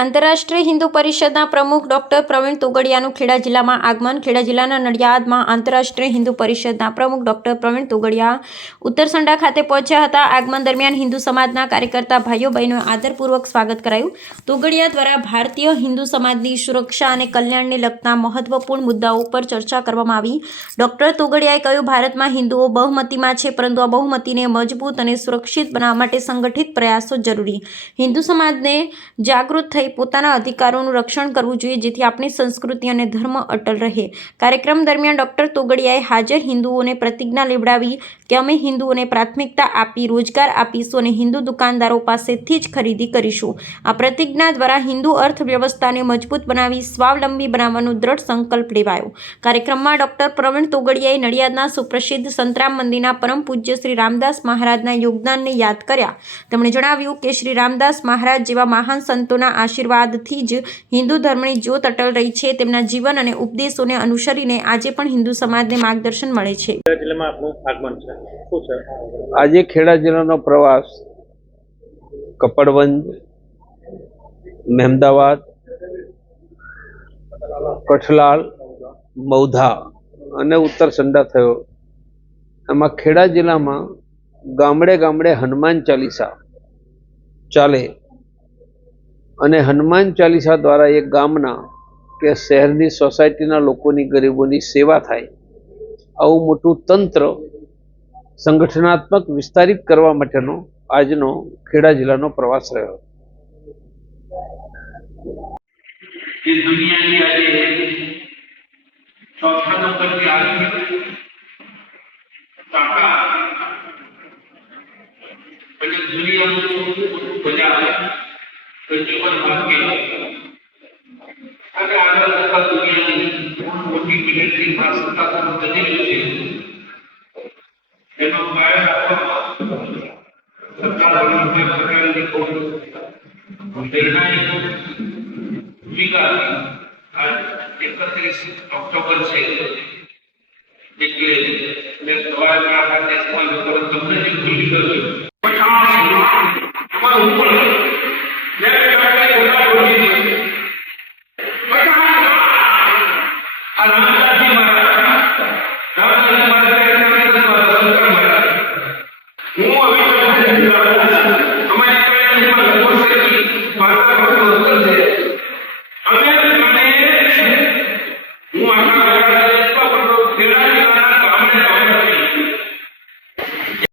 આંતરરાષ્ટ્રીય હિન્દુ પરિષદના પ્રમુખ ડોક્ટર પ્રવીણ તોગડિયાનું ખેડા જિલ્લામાં આગમન. ખેડા જિલ્લાના નડિયાદમાં આંતરરાષ્ટ્રીય હિન્દુ પરિષદના પ્રમુખ ડોક્ટર પ્રવીણ તોગડિયા ઉત્તરસંડા ખાતે પહોંચ્યા હતા. આગમન દરમિયાન હિન્દુ સમાજના કાર્યકર્તા ભાઈઓ બહેનોએ આદરપૂર્વક સ્વાગત કરાયું. તોગડિયા દ્વારા ભારતીય હિન્દુ સમાજની સુરક્ષા અને કલ્યાણને લગતા મહત્વપૂર્ણ મુદ્દાઓ પર ચર્ચા કરવામાં આવી. ડોક્ટર તોગડિયાએ કહ્યું, ભારતમાં હિન્દુઓ બહુમતીમાં છે, પરંતુ આ બહુમતીને મજબૂત અને સુરક્ષિત બનાવવા માટે સંગઠિત પ્રયાસો જરૂરી. હિન્દુ સમાજને જાગૃત થઈ પોતાના અધિકારોનું રક્ષણ કરવું જોઈએ, જેથી આપણી સંસ્કૃતિ અને ધર્મ અટલ રહે. કાર્યક્રમ દરમિયાન ડોક્ટર તોગડિયાએ હાજર હિન્દુઓને પ્રતિજ્ઞા લેવડાવી કે અમે હિન્દુઓને પ્રાથમિકતા આપી રોજગાર આપીશું અને હિન્દુ દુકાનદારો પાસેથી જ ખરીદી કરીશું. આ પ્રતિજ્ઞા દ્વારા હિન્દુ અર્થવ્યવસ્થાને મજબૂત બનાવી સ્વાવલંબી બનાવવાનો દ્રઢ સંકલ્પ લેવાયો. કાર્યક્રમમાં ડોક્ટર પ્રવીણ તોગડિયાએ નડિયાદના સુપ્રસિદ્ધ સંતરામ મંદિરના પરમ પૂજ્ય શ્રી રામદાસ મહારાજના યોગદાનને યાદ કર્યા. તેમણે જણાવ્યું કે શ્રી રામદાસ મહારાજ જેવા મહાન સંતોના આશીર્વાદથી જ હિન્દુ ધર્મની જ્યોત અટલ રહી છે. તેમના જીવન અને ઉપદેશોને અનુસરીને આજે પણ હિન્દુ સમાજને માર્ગદર્શન મળે છે. આજે ખેડા જિલ્લાનો પ્રવાસ કપડવંજ, મહેમદાવાદ, કઠલાલ, મૌધા અને ઉત્તરસંડા થયો. એમાં ખેડા જિલ્લામાં ગામડે ગામડે હનુમાન ચાલીસા ચાલે અને હનુમાન ચાલીસા દ્વારા એક ગામના કે શહેરની સોસાયટીના લોકોની ગરીબોની સેવા થાય, આવું મોટું તંત્ર સંગઠનાત્મક વિસ્તારિત કરવા માટેનો આજનો ખેડા જિલ્લાનો પ્રવાસ રહ્યો. ઓક્ટોબર છે એટલે મેં સવારના દેશમાં લોકો તમને જે ભૂલી ગયો હું